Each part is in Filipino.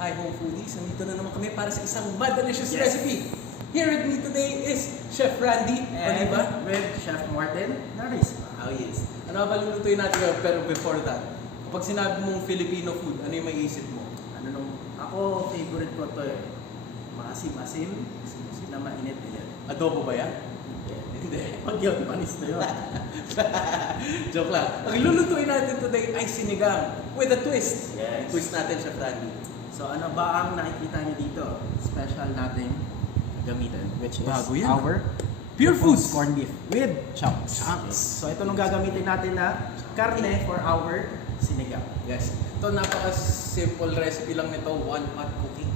Hi home foodies, nandito na naman kami para sa isang mad delicious recipe. Here with me today is Chef Randy, and ba? with Chef Martin Naris. Oh yes. Ano ba lulutuin natin ngayon? Pero before that, kapag sinabi mong Filipino food, ano yung maiisip mo? Ako, favorite ko to eh. Maasim-asim na mainit-init. Adobo ba yan? Hindi. Pag yun, panis na yun. Joke lang. Ang lulutuin natin today ay sinigang with a twist. Yes. Twist natin, Chef Randy. So ano ba ang nakikita niyo dito? Special nating gamitin, which is Bago yan. our PUREFOODS corned beef with chunks. Chunks. So ito nung gagamitin natin na karne for our sinigang. Yes. Ito napaka-simple recipe lang nito, one pot cooking.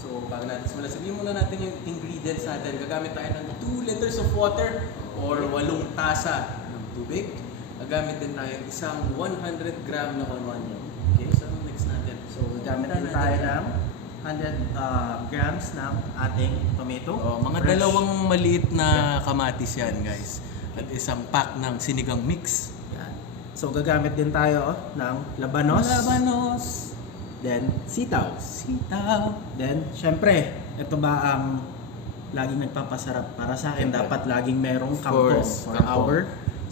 So bago natin simulan, sabihin muna natin yung ingredients natin. Gagamit tayo ng 2 liters of water or 8 tasa ng tubig. Gagamit din tayo isang 100 gram na onion. Okay, so next natin. So gagamit din tayo ng 100 grams ng ating tomato. Oh, mga fresh. dalawang maliit na kamatis yan, guys. At isang pack ng sinigang mix. Yan. So gagamit din tayo ng labanos. Labanos. Then sitaw. Sitaw. Then syempre, ito ba ang laging nagpapasarap para sa akin? Siyempre. Dapat laging merong Of kangkong course, for kangkong. our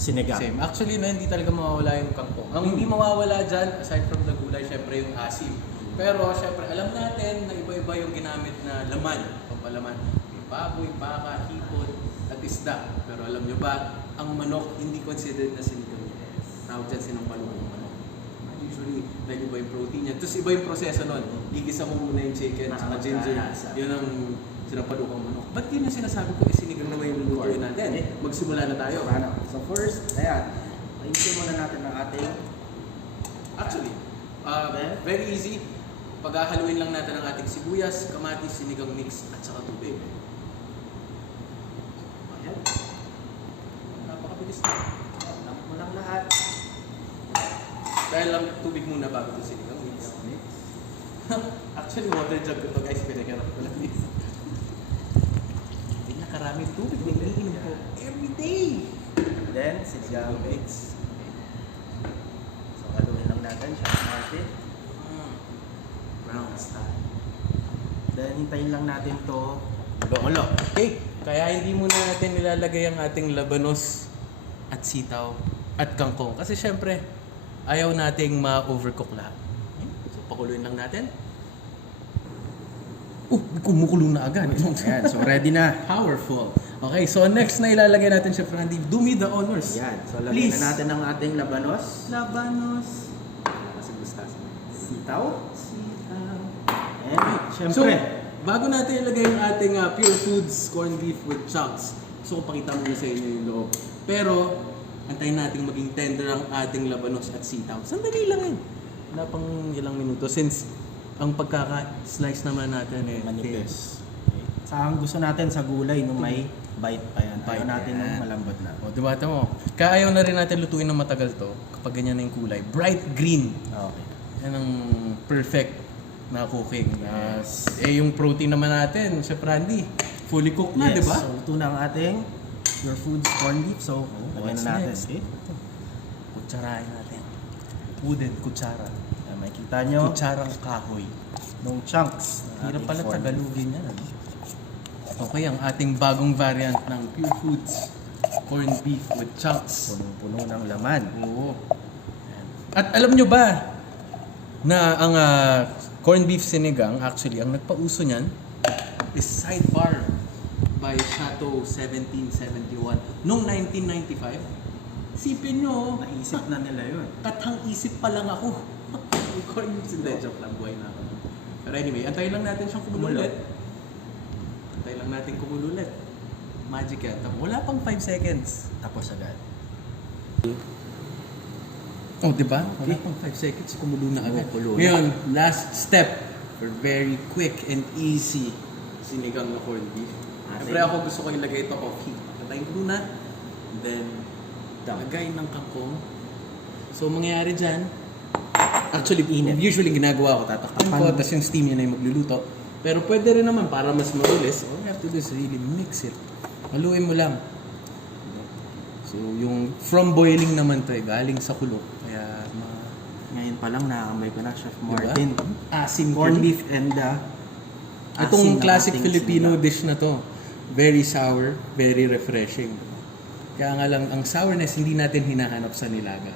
sinigang. Same. Actually, no, hindi talaga mawawala yung kangkong. Ang hindi mawawala dyan, aside from the gulay, syempre yung asim. Pero syempre, alam natin na iba-iba yung ginamit na laman, pampalaman. May baboy, baka, hipon, at isda. Pero alam nyo ba, ang manok hindi considered na sinigang. Tawag dyan sinampalukang manok. Usually, dahil iba yung protein niya. Tapos iba yung proseso nun. Igisa mo muna yung chicken, saka ginger. Yun ang sinampalukang manok. Ba't yun yung sinasabi ko, sinigang naman yung lulutuin natin? Magsimula na tayo. So first, ayan, ayusin muna natin ang ating Actually, very easy. Paghahaluin lang natin ang ating sibuyas, kamatis, sinigang mix, at saka tubig. Ayan. Napakabilis na. Tapos mo lang lahat. Dahil lang tubig muna bago ito sinigang mix. Actually, water jug ko ito guys, pinagharap ko lang dito. Hindi na karaming tubig na iniinom ko everyday. Then, sinigang mix. So haluin lang natin siya, Martin. Brown style. Then hintayin lang natin to Ulo. Okay, kaya hindi muna natin nilalagay ang ating labanos at sitaw at kangkong. Kasi syempre, ayaw nating ma-overcook lahat. So, pakuluin lang natin. Kumukulo na agad. Ayan, so ready na. Powerful. Okay, so next na ilalagay natin, Chef Randy. Do me the honors. Yan, so Please. lagyan na natin ang ating labanos. Labanos. Kasi gustas. Sitaw. Sitaw. And So, syempre, bago natin ilagay yung ating PUREFOODS corned beef with chunks, gusto ko pakita muna sa inyo yung loob. Pero, antayin natin maging tender ang ating labanos at sitaw. Sandali lang yun. Wala pang ilang minuto since ang pagkaka-slice naman natin manipis. Sa ang gusto natin sa gulay nung may bite pa yan. Ayaw Bite natin yan. nung malambot na. O, diba ito mo? Kaya ayaw na rin natin lutuin ng matagal to kapag ganyan na yung kulay. Bright green. Okay. Yan ang perfect na cooking. Yung protein naman natin, Chef Randy, fully cooked na, di ba? So ito na ang ating PUREFOODS corned beef. So, lagyan what's na natin. next? Okay? Kutsarahin natin. Wooden kutsara. Ayan, makikita nyo Kutsarang kahoy. nung chunks. ng Hirap ating pala corned beef. tagalugin yan. Ano? Okay, ang ating bagong variant ng PUREFOODS corned beef with chunks. Punong-puno ng laman. Oo. Ayan. At alam nyo ba na ang corned beef sinigang, actually, ang nagpauso niyan is sidebar by Chateau 1771 noong 1995. Isipin nyo, Naisip na nila yun. katang isip pa lang ako. Yung corned beef sinigang, joke lang, buhay na ako. Pero anyway, antayin lang natin siyang kumululit. Antayin lang natin kumululit. Magic yan. Wala pang 5 seconds. Tapos agad. Oh, di ba? Wala Okay. pang 5 seconds, kumulo na agad. Kumulo na. Ngayon, last step for very quick and easy sinigang na corned beef. Siyempre ako gusto ko ilagay ito off heat. Patayin ko muna. And then, lagay ng kangkong. So, mangyayari dyan, actually, usually ginagawa ko, tatakpan ko, tapos yung steam yun na yung magluluto. Pero pwede rin naman, para mas mabilis, all you have to do is really mix it. Haluin mo lang. So, yung from boiling naman to galing sa kulo. Kaya, Ngayon pa lang nakakambay ko na, Chef Diba? Martin. Asim Corned tea. beef and Itong asim ng classic ating Filipino sinigang. dish na to. Very sour, very refreshing. Kaya nga lang, ang sourness hindi natin hinahanap sa nilaga.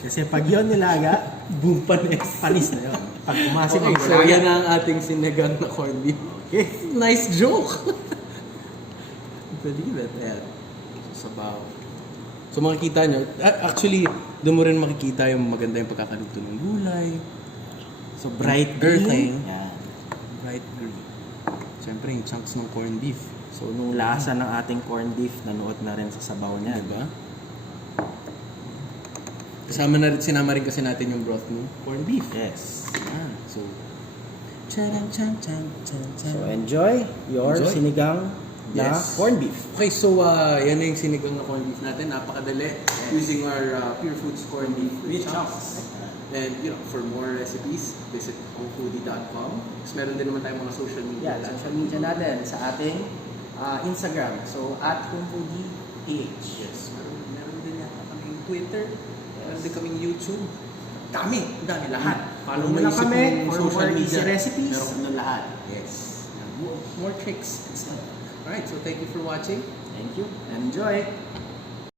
Kasi pag yun nilaga, Boom, panis. panis na yun. Pag umasim Okay, ang so yan ang ating sinigang na corned beef. Okay. Nice joke! Believe it. Ayan. Sabaw. So makikita nyo, actually, doon mo rin makikita yung maganda yung pagkakaluto ng gulay. So bright Earthy. green. Yan. Bright green. Siyempre yung chunks ng corned beef. So nung lasa ng ating corned beef, nanuot na rin sa sabaw niya. Diba? Sinama rin kasi natin yung broth ng corned beef. Yes. Ah, so, charan chan chan chan chan. So enjoy your Enjoy. sinigang na Yes. corned beef. Okay, so yan na yung sinigang na corned beef natin. Napakadali. Using our PUREFOODS corned beef with chunks. And for more recipes, visit foodie.com. Tapos meron din naman tayong mga social media. Yeah, social media natin sa ating Instagram. So @foodie.ph. Yes, meron din yata kaming Twitter. Meron din kaming YouTube. Dami lahat. Follow mo lang kami for more easy recipes. Meron ko na lahat. Yes. More tricks and stuff. Alright, so thank you for watching. Thank you. Enjoy.